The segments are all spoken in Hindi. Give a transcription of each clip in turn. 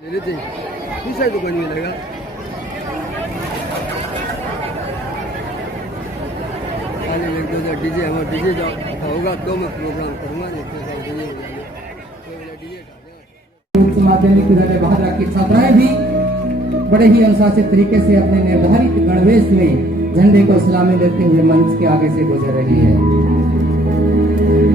ले लेते दूसरा दुकान मिलेगा। खाली एक दो डीजे हमारा डीजे जो होगा तो मैं प्रोग्राम करूँगा, नहीं तो डीजे उच्च माध्यमिक विद्यालय बहादुरा की छात्राएं भी बड़े ही अनुशासित तरीके से अपने निर्धारित गणवेश में झंडे को सलामी देते हुए मंच के आगे से गुजर रही है।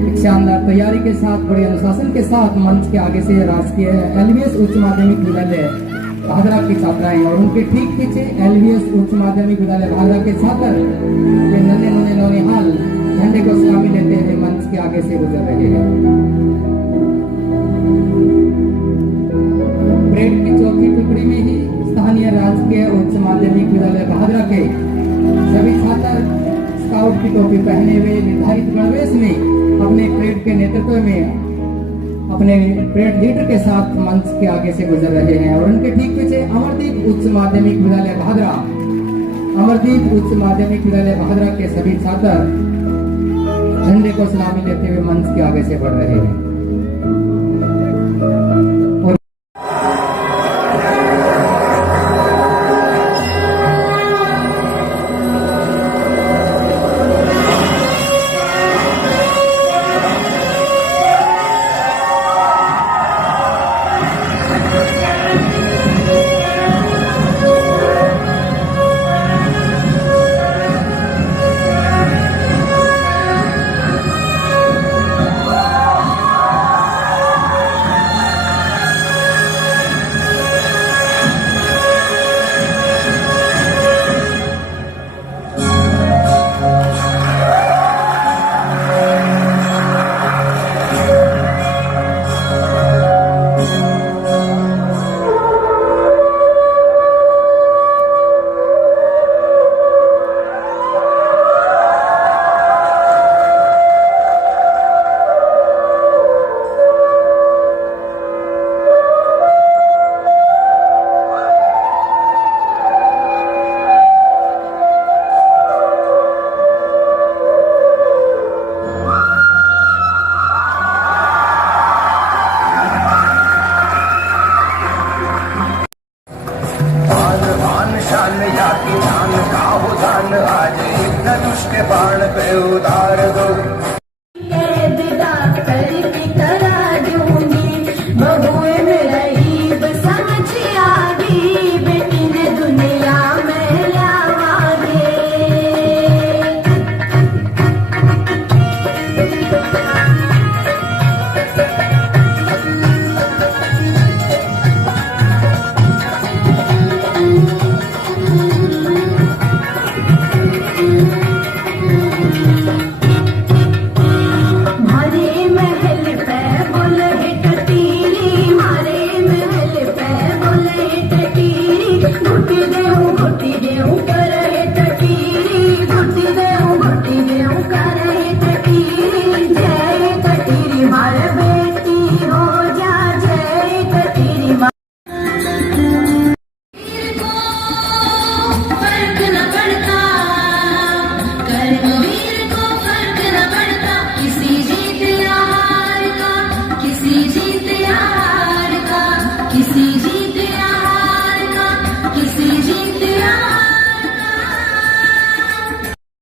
एक शानदार तैयारी के साथ, बड़े अनुशासन के साथ मंच के आगे से राजकीय एलवीएस उच्च माध्यमिक विद्यालय बहादुरा की छात्राएं और उनके ठीक पीछे एलवीएस उच्च माध्यमिक विद्यालय बहादुरा के छात्र वे नन्हे मुन्ने नौनिहाल झंडे को सलामी देते हुए मंच के आगे से गुजर रहे हैं। परेड की चौथी टुकड़ी में ही स्थानीय राजकीय उच्च माध्यमिक विद्यालय बहादुरा के सभी छात्र स्काउट की टोपी पहने हुए निर्धारित गणवेश में अपने परेड के नेतृत्व में अपने परेड लीडर के साथ मंच के आगे से गुजर रहे हैं और उनके ठीक पीछे अमरदीप उच्च माध्यमिक विद्यालय बहादुरा के सभी छात्र झंडे को सलामी देते हुए मंच के आगे से बढ़ रहे हैं। आज इतना दुष्ट बाण पे उतार दो, की तरह दूंगी बहुए मेरा ईब समझ आगी बेटी ने दुनिया में लावागे।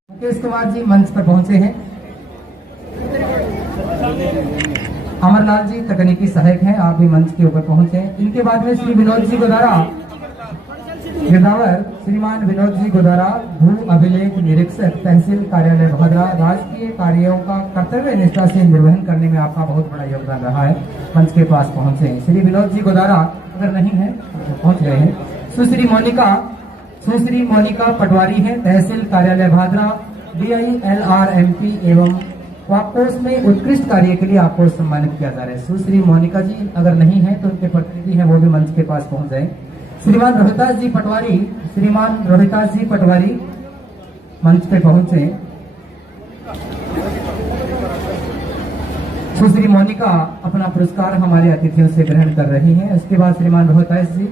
मुकेश कुमार जी मंच पर पहुंचे हैं। अमरलाल जी तकनीकी सहायक हैं, आप भी मंच के ऊपर पहुंचे हैं। इनके बाद में श्री विनोद जी गोदारा गिरदावर, श्रीमान विनोद जी गोदारा भू अभिलेख निरीक्षक तहसील कार्यालय बहादुरा, राजकीय कार्यों का कर्तव्य निष्ठा से निर्वहन करने में आपका बहुत बड़ा योगदान रहा है, मंच के पास पहुंचे हैं। श्री विनोद जी गोदारा अगर नहीं है तो पहुंच गए हैं। सुश्री मोनिका पटवारी है, तहसील कार्यालय बहादुरा, DILRMP एवं वापोस में उत्कृष्ट कार्य के लिए आपको सम्मानित किया जा रहा है। सुश्री मोनिका जी अगर नहीं है तो उनके प्रतिनिधि हैं, वो भी मंच के पास पहुंच जाए। श्रीमान रोहितास जी पटवारी मंच पे पहुंचे। सुश्री मोनिका अपना पुरस्कार हमारे अतिथियों से ग्रहण कर रही हैं। उसके बाद श्रीमान रोहितास जी,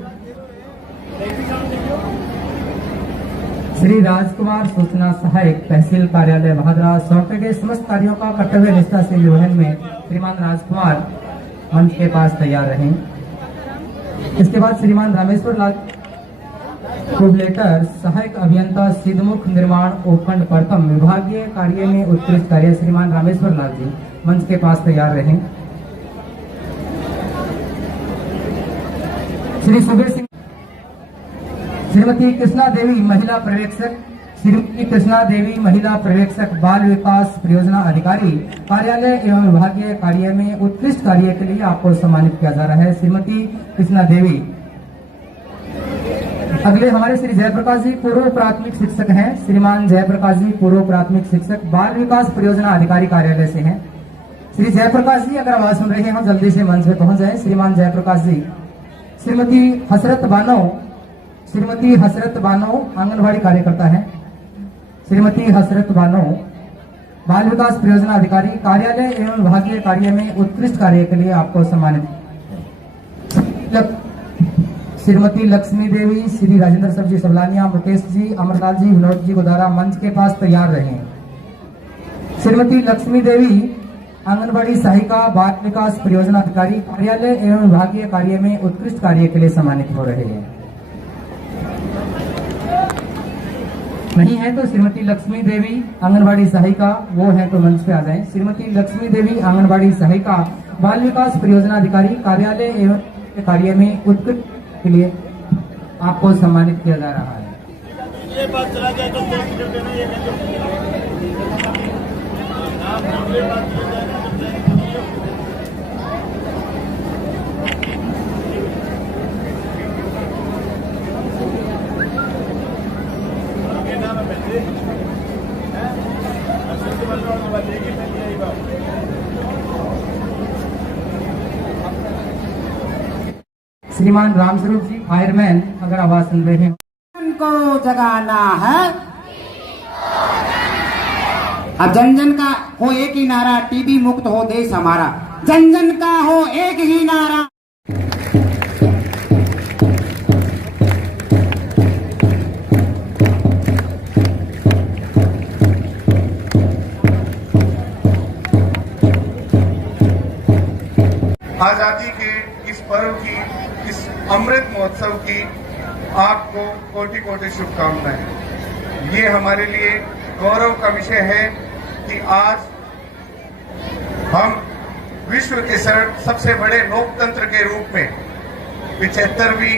श्री राजकुमार सूचना सहायक तहसील कार्यालय बहादुरा, सौंपे गए समस्त कार्यों का कर्तव्य निष्ठा से निर्वहन में श्रीमान राजकुमार मंच के पास तैयार रहें। इसके बाद श्रीमान रामेश्वर लाल कोबलेटर सहायक अभियंता सिद्धमुख निर्माण उपखंड प्रथम विभागीय कार्य में उत्कृष्ट कार्य श्रीमान रामेश्वर लाल जी मंच के पास तैयार रहें। श्री सुबीर सिंह, श्रीमती कृष्णा देवी महिला पर्यवेक्षक, श्रीमती कृष्णा देवी महिला पर्यवेक्षक बाल विकास परियोजना अधिकारी कार्यालय एवं विभागीय कार्य में उत्कृष्ट कार्य के लिए आपको सम्मानित किया जा रहा है। श्रीमती कृष्णा देवी। अगले हमारे श्री जयप्रकाश जी पूर्व प्राथमिक शिक्षक हैं। श्रीमान जयप्रकाश जी पूर्व प्राथमिक शिक्षक बाल विकास परियोजना अधिकारी कार्यालय से हैं। श्री जयप्रकाश जी अगर आवाज सुन रहे हैं जल्दी से मंच पे पहुंच जाएं। श्रीमान जयप्रकाश जी। श्रीमती हसरत बानो, श्रीमती हसरत बानो आंगनबाड़ी कार्यकर्ता है। श्रीमती हसरत बानो बाल विकास परियोजना अधिकारी कार्यालय एवं विभागीय कार्य में उत्कृष्ट कार्य के लिए आपको सम्मानित। श्रीमती लक्ष्मी देवी, श्री राजेंद्र सर जी सबलानिया, मुकेश जी, अमरलाल जी, विनोद जी को द्वारा मंच के पास तैयार रहे। श्रीमती लक्ष्मी देवी आंगनबाड़ी सहायिका बाल विकास परियोजना अधिकारी कार्यालय एवं विभागीय कार्य में उत्कृष्ट कार्य के लिए सम्मानित हो रहे हैं। नहीं है तो श्रीमती लक्ष्मी देवी आंगनबाड़ी सहायिका वो है तो मंच पे आ जाएं। श्रीमती लक्ष्मी देवी आंगनबाड़ी सहायिका बाल विकास परियोजना अधिकारी कार्यालय एवं कार्य में उत्कृष्ट के लिए आपको सम्मानित किया जा रहा है। ये बात चला जाए तो देना ये श्रीमान रामस्वरूप जी फायरमैन अगर आवाज सुन रहे हैं। को जगाना है। अब जन जन का हो एक ही नारा, टीबी मुक्त हो देश हमारा। जन जन का हो एक ही नारा। आजादी के इस पर्व की, इस अमृत महोत्सव की आपको कोटि कोटि शुभकामनाएं। ये हमारे लिए गौरव का विषय है कि आज हम विश्व के सबसे बड़े लोकतंत्र के रूप में 75वीं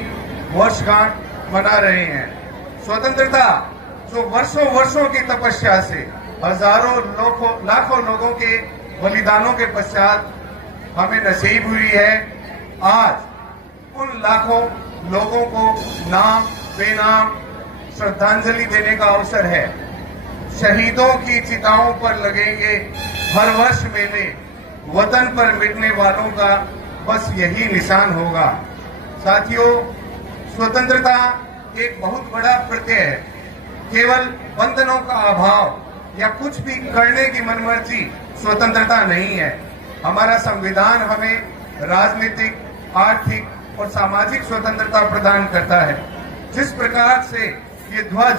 वर्षगांठ मना रहे हैं। स्वतंत्रता जो वर्षों वर्षों की तपस्या से हजारों लाखों लोगों के बलिदानों के पश्चात हमें नसीब हुई है। आज उन लाखों लोगों को नाम बेनाम श्रद्धांजलि देने का अवसर है। शहीदों की चिताओं पर लगेंगे हर वर्ष मेले, वतन पर मिटने वालों का बस यही निशान होगा। साथियों, स्वतंत्रता एक बहुत बड़ा प्रत्यय है। केवल बंधनों का अभाव या कुछ भी करने की मनमर्जी स्वतंत्रता नहीं है। हमारा संविधान हमें राजनीतिक, आर्थिक और सामाजिक स्वतंत्रता प्रदान करता है। जिस प्रकार से ये ध्वज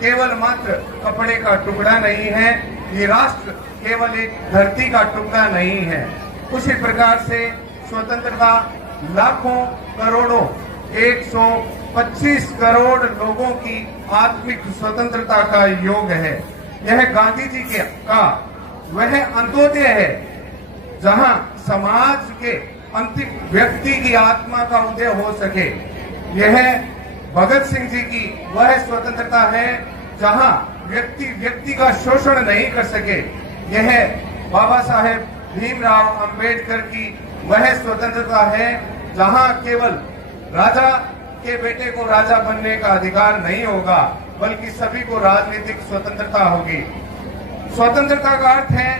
केवल मात्र कपड़े का टुकड़ा नहीं है, ये राष्ट्र केवल एक धरती का टुकड़ा नहीं है, उसी प्रकार से स्वतंत्रता लाखों करोड़ों 125 करोड़ लोगों की आत्मिक स्वतंत्रता का योग है। यह गांधी जी का वह अंत्योदय है जहां समाज के अंतिम व्यक्ति की आत्मा का उदय हो सके। यह भगत सिंह जी की वह स्वतंत्रता है जहां व्यक्ति का शोषण नहीं कर सके। यह बाबा साहेब भीमराव अंबेडकर की वह स्वतंत्रता है जहां केवल राजा के बेटे को राजा बनने का अधिकार नहीं होगा, बल्कि सभी को राजनीतिक स्वतंत्रता होगी। स्वतंत्रता का अर्थ है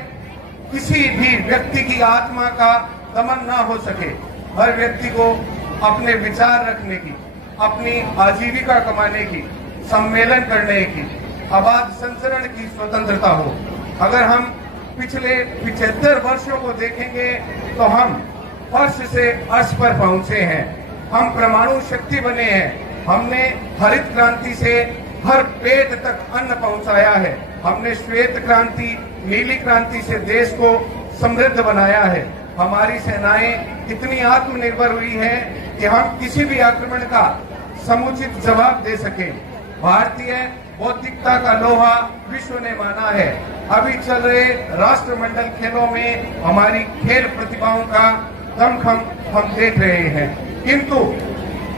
किसी भी व्यक्ति की आत्मा का दमन ना हो सके। हर व्यक्ति को अपने विचार रखने की, अपनी आजीविका कमाने की, सम्मेलन करने की, आवाज संचरण की स्वतंत्रता हो। अगर हम पिछले 75 वर्षों को देखेंगे तो हम फर्श से अर्श पर पहुंचे हैं। हम परमाणु शक्ति बने हैं। हमने हरित क्रांति से हर पेट तक अन्न पहुंचाया है। हमने श्वेत क्रांति, नीली क्रांति से देश को समृद्ध बनाया है। हमारी सेनाएं इतनी आत्मनिर्भर हुई हैं कि हम किसी भी आक्रमण का समुचित जवाब दे सकें। भारतीय बौद्धिकता का लोहा विश्व ने माना है। अभी चल रहे राष्ट्रमंडल खेलों में हमारी खेल प्रतिभाओं का दमखम हम देख रहे हैं, किंतु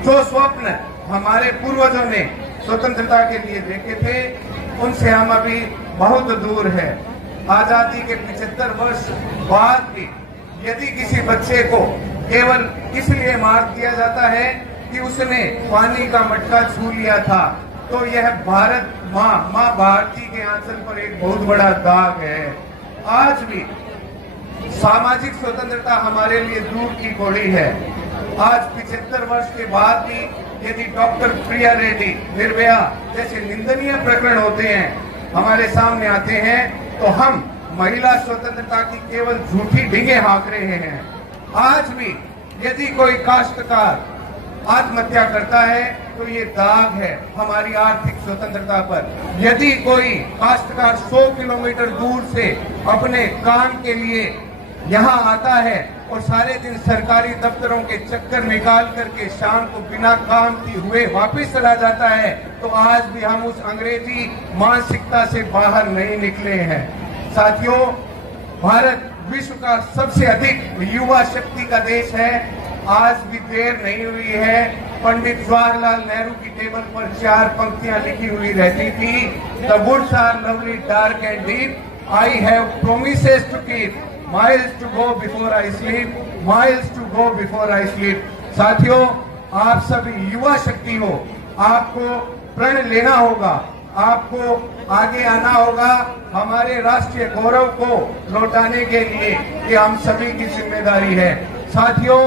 जो स्वप्न हमारे पूर्वजों ने स्वतंत्रता के लिए देखे थे उनसे हम अभी बहुत दूर है। आजादी के 75 वर्ष बाद भी यदि किसी बच्चे को केवल इसलिए मार दिया जाता है कि उसने पानी का मटका छू लिया था, तो यह भारत माँ भारती के आंचल पर एक बहुत बड़ा दाग है। आज भी सामाजिक स्वतंत्रता हमारे लिए दूर की घोड़ी है। आज 75 वर्ष के बाद भी यदि डॉक्टर प्रिया रेड्डी, निर्भया जैसे निंदनीय प्रकरण होते हैं हमारे सामने आते हैं, तो हम महिला स्वतंत्रता की केवल झूठी ढींगे हाँक रहे हैं। आज भी यदि कोई काश्तकार आत्महत्या करता है तो ये दाग है हमारी आर्थिक स्वतंत्रता पर। यदि कोई काश्तकार 100 किलोमीटर दूर से अपने काम के लिए यहाँ आता है और सारे दिन सरकारी दफ्तरों के चक्कर निकाल करके शाम को बिना काम की हुए वापस चला जाता है, तो आज भी हम उस अंग्रेजी मानसिकता से बाहर नहीं निकले हैं। साथियों, भारत विश्व का सबसे अधिक युवा शक्ति का देश है। आज भी देर नहीं हुई है। पंडित जवाहरलाल नेहरू की टेबल पर 4 पंक्तियां लिखी हुई रहती थी, the woods are lovely dark and deep, I have promises to keep, miles to go before I sleep, miles to go before I sleep. साथियों, आप सभी युवा शक्ति हो, आपको प्रण लेना होगा, आपको आगे आना होगा हमारे राष्ट्रीय गौरव को लौटाने के लिए। ये हम सभी की जिम्मेदारी है। साथियों,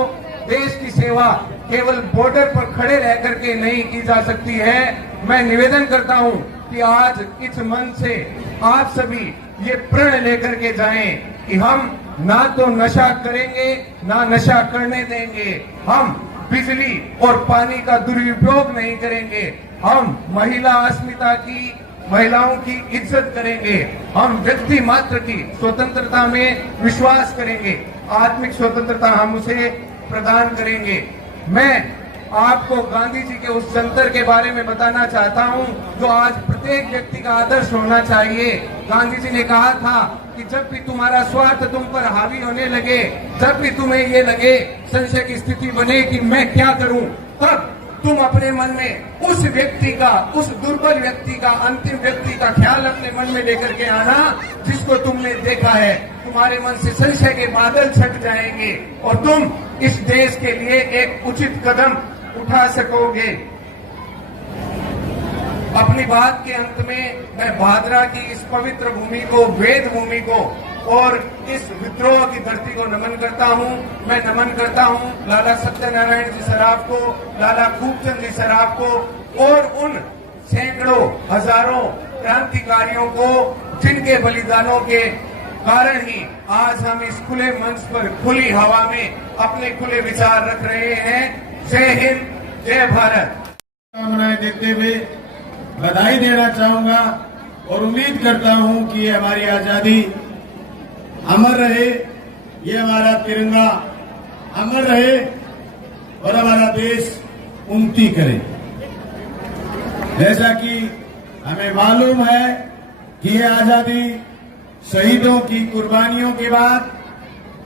देश की सेवा केवल बॉर्डर पर खड़े रह करके नहीं की जा सकती है। मैं निवेदन करता हूं कि आज इस मंच से आप सभी ये प्रण लेकर के जाएं कि हम ना तो नशा करेंगे ना नशा करने देंगे, हम बिजली और पानी का दुरुपयोग नहीं करेंगे, हम महिला अस्मिता की, महिलाओं की इज्जत करेंगे, हम व्यक्ति मात्र की स्वतंत्रता में विश्वास करेंगे, आत्मिक स्वतंत्रता हम उसे प्रदान करेंगे। मैं आपको गांधी जी के उस जंतर के बारे में बताना चाहता हूं जो आज प्रत्येक व्यक्ति का आदर्श होना चाहिए। गांधी जी ने कहा था कि जब भी तुम्हारा स्वार्थ तुम पर हावी होने लगे, जब भी तुम्हें ये लगे, संशय की स्थिति बने कि मैं क्या करूं, तब तुम अपने मन में उस व्यक्ति का, उस दुर्बल व्यक्ति का, अंतिम व्यक्ति का ख्याल अपने मन में लेकर के आना जिसको तुमने देखा है। तुम्हारे मन से संशय के बादल छट जाएंगे और तुम इस देश के लिए एक उचित कदम उठा सकोगे। अपनी बात के अंत में मैं भादरा की इस पवित्र भूमि को, वेद भूमि को और इस विद्रोह की धरती को नमन करता हूं। मैं नमन करता हूं लाला सत्यनारायण जी सराफ को, लाला खूबचंद जी सराफ को और उन सैकड़ों हजारों क्रांतिकारियों को जिनके बलिदानों के कारण ही आज हम इस खुले मंच पर खुली हवा में अपने खुले विचार रख रहे हैं। जय हिंद, जय भारत। शुभकामनाएं देते हुए बधाई देना चाहूंगा और उम्मीद करता हूं कि ये हमारी आजादी अमर रहे, ये हमारा तिरंगा अमर रहे और हमारा देश उन्नति करे। जैसा कि हमें मालूम है कि ये आजादी शहीदों की कुर्बानियों के बाद,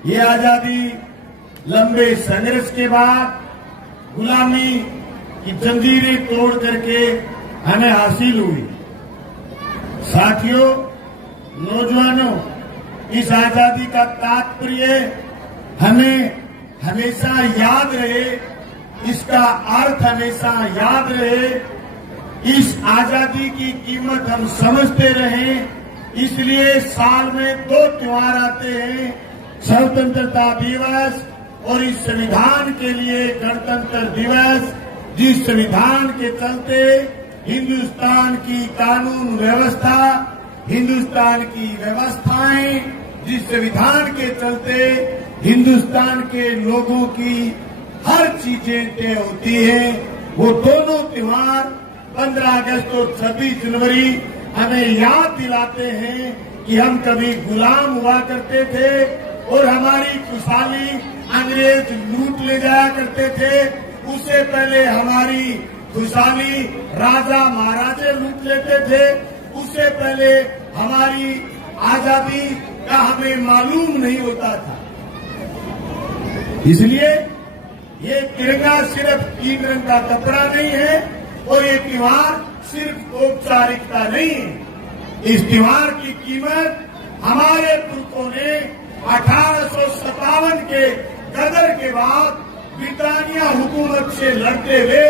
ये आजादी लंबे संघर्ष के बाद, गुलामी की जंजीरें तोड़ करके हमें हासिल हुई। साथियों, नौजवानों, इस आजादी का तात्पर्य हमें हमेशा याद रहे, इसका अर्थ हमेशा याद रहे, इस आजादी की कीमत हम समझते रहें। इसलिए साल में 2 त्योहार आते हैं, स्वतंत्रता दिवस और इस संविधान के लिए गणतंत्र दिवस, जिस संविधान के चलते हिंदुस्तान की कानून व्यवस्था, हिंदुस्तान की व्यवस्थाएं, जिस संविधान के चलते हिंदुस्तान के लोगों की हर चीजें तय होती है, वो दोनों त्योहार 15 अगस्त और 26 जनवरी हमें याद दिलाते हैं कि हम कभी गुलाम हुआ करते थे और हमारी खुशहाली अंग्रेज लूट ले जाया करते थे। उससे पहले हमारी खुशहाली राजा महाराजे लूट लेते थे, उससे पहले हमारी आजादी का हमें मालूम नहीं होता था। इसलिए ये तिरंगा सिर्फ 3 रंग का कपड़ा नहीं है और ये त्योहार सिर्फ औपचारिकता नहीं है। इस त्योहार की कीमत हमारे पुरखों ने 1857 के गदर के बाद ब्रिटानिया हुकूमत से लड़ते हुए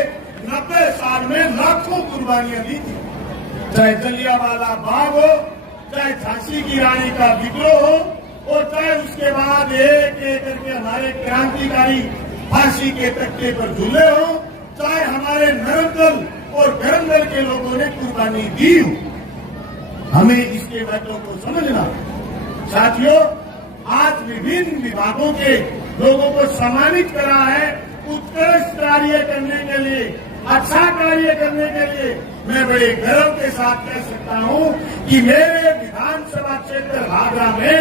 90 साल में लाखों कुर्बानियां दी थी। चाहे जलियांवाला बाग हो, चाहे झांसी की रानी का विद्रोह हो, और चाहे उसके बाद एक एक करके हमारे क्रांतिकारी फांसी के तख्ते पर झूले हो, चाहे हमारे नरमदल और गरमदल के लोगों ने कुर्बानी दी हो। हमें इसके महत्व को समझना। साथियों, आज विभिन्न विभागों के लोगों को सम्मानित करा है उत्कृष्ट कार्य करने के लिए, अच्छा कार्य करने के लिए। मैं बड़े गर्व के साथ कह सकता हूं कि मेरे विधानसभा क्षेत्र भागरा में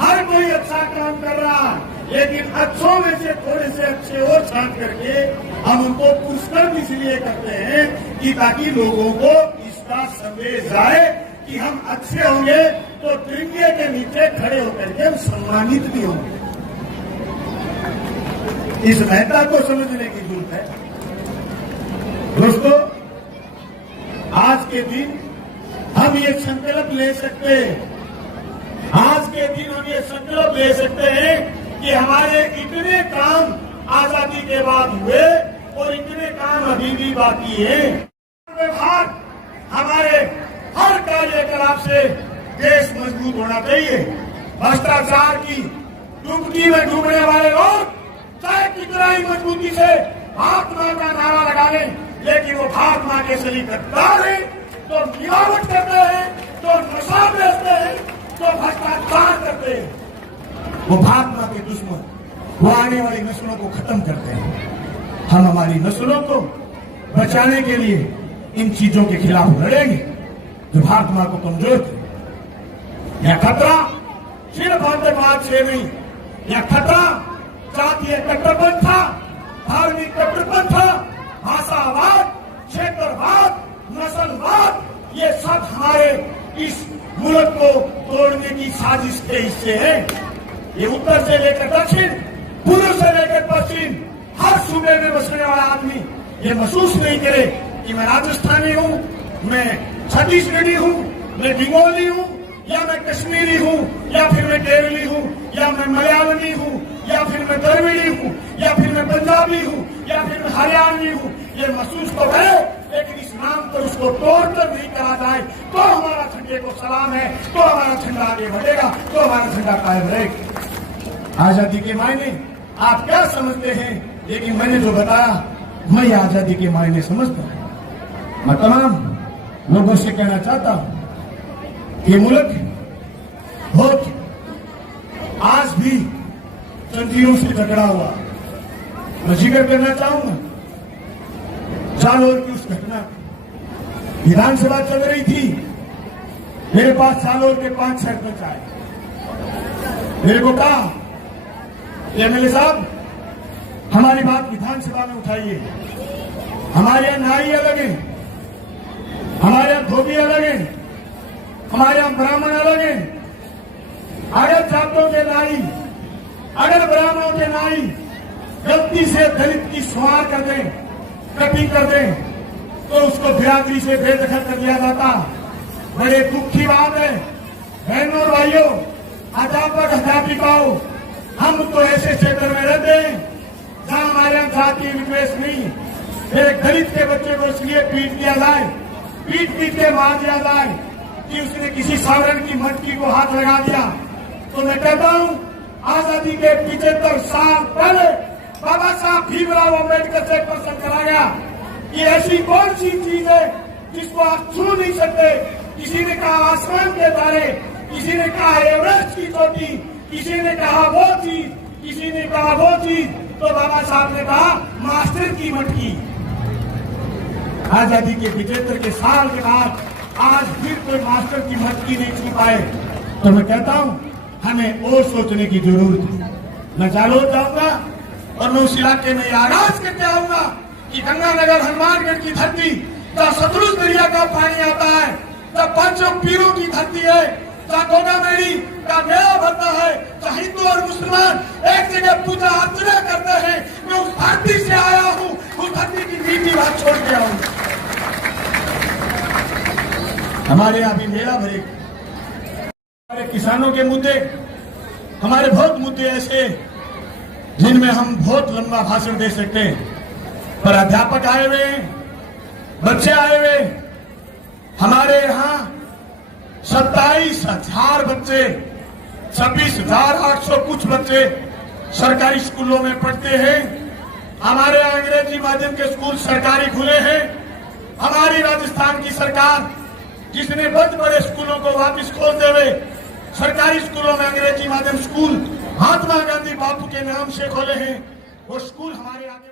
हर कोई अच्छा काम कर रहा है, लेकिन अच्छों में से थोड़े से अच्छे और छांट करके हम उनको पुरस्कृत इसलिए करते हैं कि ताकि लोगों को इसका संदेश जाए कि हम अच्छे होंगे तो तिरंगे के नीचे खड़े होकर के हम सम्मानित भी होंगे। इस महत्ता को समझने की जरूरत है। दोस्तों, आज के दिन हम ये संकल्प ले सकते हैं, आज के दिन हम ये संकल्प ले सकते हैं कि हमारे इतने काम आजादी के बाद हुए और इतने काम अभी भी बाकी है। व्यवहार हमारे हर कार्यकलाप से देश मजबूत होना चाहिए। भ्रष्टाचार की डुबकी में डूबने वाले लोग चाहे कितना ही मजबूती से भारत मां का नारा लगा लें, लेकिन वो भारत मां के सलीब गद्दार हैं, तो मिलावट करते हैं, तो नशा बेचते हैं, तो भ्रष्टाचार करते हैं। वो भारत मां के दुश्मन, वो आने वाली नस्लों को खत्म करते हैं। हम हमारी नस्लों को बचाने के लिए इन चीजों के खिलाफ लड़ेंगे जो भारत मां को कमजोर थे। यह खतरा सिर्फ आतंकवाद से नहीं, यह खतरा जातीय कट्टरपंथा, धार्मिक कट्टरपंथा, भाषावाद, क्षेत्रवाद, नस्लवाद, ये सब हमारे इस मुल्क को तोड़ने की साजिश के हिस्से हैं। ये उत्तर से लेकर दक्षिण, पूर्व से लेकर पश्चिम, हर सूबे में बसने वाला आदमी ये महसूस नहीं करे कि मैं राजस्थानी हूं, मैं छत्तीसगढ़ी हूं, मैं बंगाली हूं, या मैं कश्मीरी हूं, या फिर मैं केरली हूं, या मैं मलयालमी हूं, या फिर मैं द्रविड़ी हूं, या फिर मैं पंजाबी हूं, या फिर मैं हरियाणवी हूं। ये महसूस तो है, लेकिन इस नाम पर उसको तोड़कर नहीं करा जाए तो हमारा झंडे को सलाम है, तो हमारा झंडा आगे बढ़ेगा, तो हमारा झंडा कायम रहेगा। आजादी के मायने आप क्या समझते हैं, लेकिन मैंने जो बताया मैं आजादी के मायने समझता हूं। मैं तमाम लोगों से कहना चाहता हूं कि मुल्क बहुत आज भी जंजीरों से जकड़ा हुआ। मैं जिक्र करना चाहूंगा जालोर की उस घटना। विधानसभा चल रही थी, मेरे पास जालोर के 5 सरपंच आए। मेरे को कहा एमएलए साहब, हमारी बात विधानसभा में उठाइए। हमारे यहाँ नाई अलग है, हमारे यहाँ धोबी अलग है, हमारे यहाँ ब्राह्मण अलग है। अगर जातों के नाई, अगर ब्राह्मणों के नाई गलती से दलित की शुमार कर दें, कटिंग कर दें, तो उसको बिरादरी से बेदखल कर दिया जाता। बड़े दुख की बात है बहनों और भाइयों, अध्यापक अध्यापिकाओं, हम तो ऐसे क्षेत्र में रहते हैं जहां हमारे यहाँ जातीय विद्वेष नहीं। एक दलित के बच्चे को इसलिए पीट दिया जाए, पीट के मार दिया जाए कि उसने किसी सावरण की मटकी को हाथ लगा दिया। तो मैं कहता हूं, आजादी के 75 साल पहले बाबा साहब भीमराव अम्बेडकर से प्रश्न करा गया कि ऐसी कौन सी चीज है जिसको आप छू नहीं सकते। किसी ने कहा आसमान के तारे, किसी ने कहा एवरेस्ट की चोटी, किसी ने कहा वो चीज, किसी ने कहा वो चीज। तो बाबा साहब ने कहा मास्टर की मटकी। आजादी के 75 के साल के बाद आज फिर कोई मास्टर की मटकी नहीं छू पाए। तो मैं कहता हूं हमें और सोचने की जरूरत है। मैं जालोर जाऊंगा और मैं उस इलाके में आगाज करके आऊंगा कि गंगानगर हनुमानगढ़ की धरती जहाँ सतलुज दरिया का पानी आता है, जहाँ पांचों पीरों की धरती है, जहाँ गोदामेड़ी का मेला भरता है, जहाँ हिंदू और मुसलमान एक जगह पूजा अर्चना करते हैं। मैं उस धरती से आया हूँ, उस धरती की मीठी बात छोड़ के आऊँ। हमारे यहाँ भी मेला भरे, हमारे किसानों के मुद्दे, हमारे बहुत मुद्दे ऐसे जिनमें हम बहुत लंबा भाषण दे सकते हैं, पर अध्यापक आए हुए, बच्चे आए हुए। हमारे यहाँ 27,000 बच्चे, 26,800 कुछ बच्चे सरकारी स्कूलों में पढ़ते हैं। हमारे यहाँ अंग्रेजी माध्यम के स्कूल सरकारी खुले हैं। हमारी राजस्थान की सरकार जिसने बंद पड़े स्कूलों को वापस खोलते हुए सरकारी स्कूलों में अंग्रेजी माध्यम स्कूल महात्मा गांधी बापू के नाम से खोले हैं। वो स्कूल हमारे आगे